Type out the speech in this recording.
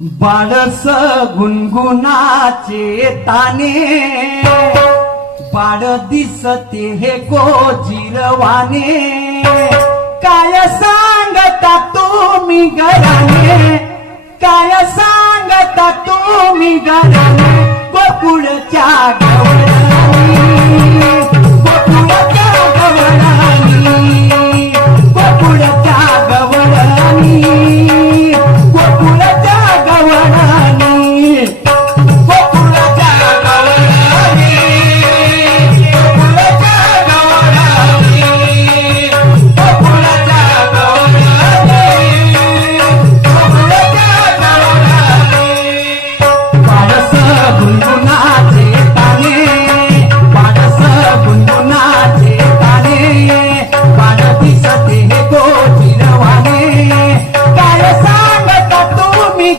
बाळस गुणगुणाचे ताने बाळ दिसते हे जिरवाने काय सांगता तुम्ही घराने काय सांगता तुम्ही घराने गोकुळच्या गवळणी